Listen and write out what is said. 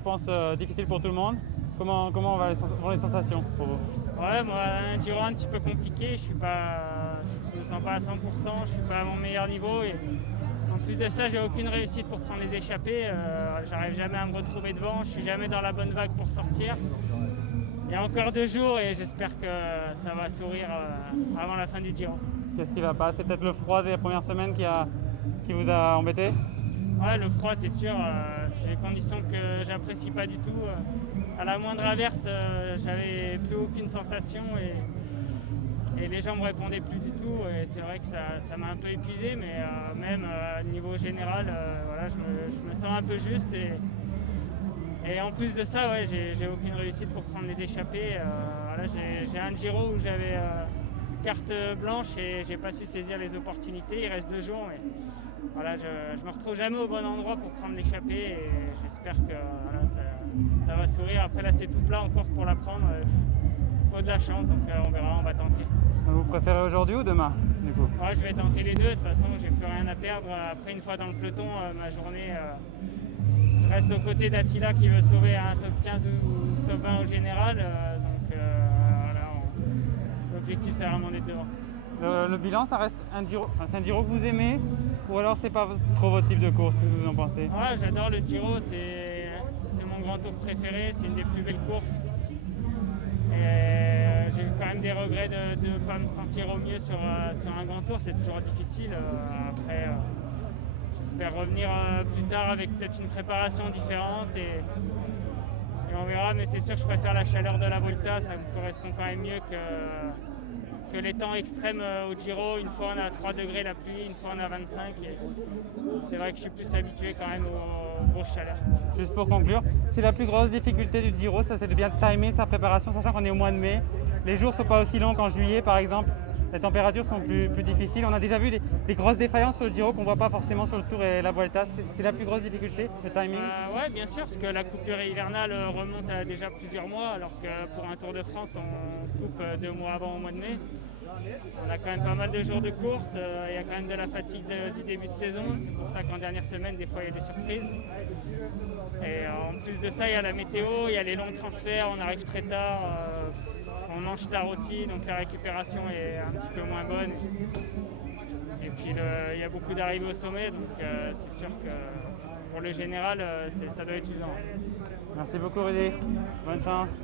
je pense, difficile pour tout le monde. Comment vont les sensations pour vous? Ouais, moi, un Giro un petit peu compliqué. Je me sens pas à 100%. Je suis pas à mon meilleur niveau. Et en plus de ça, j'ai aucune réussite pour prendre les échappées. J'arrive jamais à me retrouver devant. Je suis jamais dans la bonne vague pour sortir. Il y a encore 2 jours et j'espère que ça va sourire avant la fin du Giro. Qu'est-ce qui va pas? C'est peut-être le froid des premières semaines qui vous a embêté? Ouais, le froid, c'est sûr. C'est des conditions que j'apprécie pas du tout. À la moindre averse, j'avais plus aucune sensation et les gens me répondaient plus du tout. Et c'est vrai que ça m'a un peu épuisé, mais même à niveau général, voilà, je me sens un peu juste. Et en plus de ça, ouais, j'ai aucune réussite pour prendre les échappées. Voilà, j'ai un Giro où j'avais carte blanche et j'ai pas su saisir les opportunités. Il reste 2 jours, mais voilà, je me retrouve jamais au bon endroit pour prendre l'échappée et j'espère que voilà, ça va sourire. Après là, c'est tout plat encore pour la prendre. Faut de la chance, donc on verra, on va tenter. Vous préférez aujourd'hui ou demain, du coup? Ouais, je vais tenter les deux. De toute façon, j'ai plus rien à perdre. Après, une fois dans le peloton, ma journée, je reste aux côtés d'Attila qui veut sauver un top 15 ou top 20 au général. Voilà, l'objectif, c'est vraiment d'être devant. Le bilan, ça reste un Giro. Enfin, c'est un Giro que vous aimez, ou alors c'est pas trop votre type de course? Qu'est-ce que vous en pensez? Ouais, j'adore le Giro. C'est mon grand tour préféré. C'est une des plus belles courses. Et j'ai eu quand même des regrets de ne pas me sentir au mieux sur un grand tour. C'est toujours difficile. Après, j'espère revenir plus tard avec peut-être une préparation différente et on verra. Mais c'est sûr que je préfère la chaleur de la Volta. Ça me correspond quand même mieux que les temps extrêmes au Giro. Une fois on a 3 degrés la pluie, une fois on a 25. Et c'est vrai que je suis plus habitué quand même aux grosses chaleurs. Juste pour conclure, c'est la plus grosse difficulté du Giro, ça c'est de bien timer sa préparation, sachant qu'on est au mois de mai. Les jours ne sont pas aussi longs qu'en juillet par exemple. Les températures sont plus difficiles. On a déjà vu des grosses défaillances sur le Giro qu'on ne voit pas forcément sur le Tour et la Vuelta. C'est la plus grosse difficulté, le timing? Ouais, bien sûr, parce que la coupure hivernale remonte à déjà plusieurs mois, alors que pour un Tour de France, on coupe 2 mois avant au mois de mai. On a quand même pas mal de jours de course, il y a quand même de la fatigue du début de saison. C'est pour ça qu'en dernière semaine, des fois, il y a des surprises. Et en plus de ça, il y a la météo, il y a les longs transferts, on arrive très tard. On mange tard aussi, donc la récupération est un petit peu moins bonne. Et puis il y a beaucoup d'arrivées au sommet, donc c'est sûr que pour le général, ça doit être usant. Merci beaucoup Rudy, bonne chance.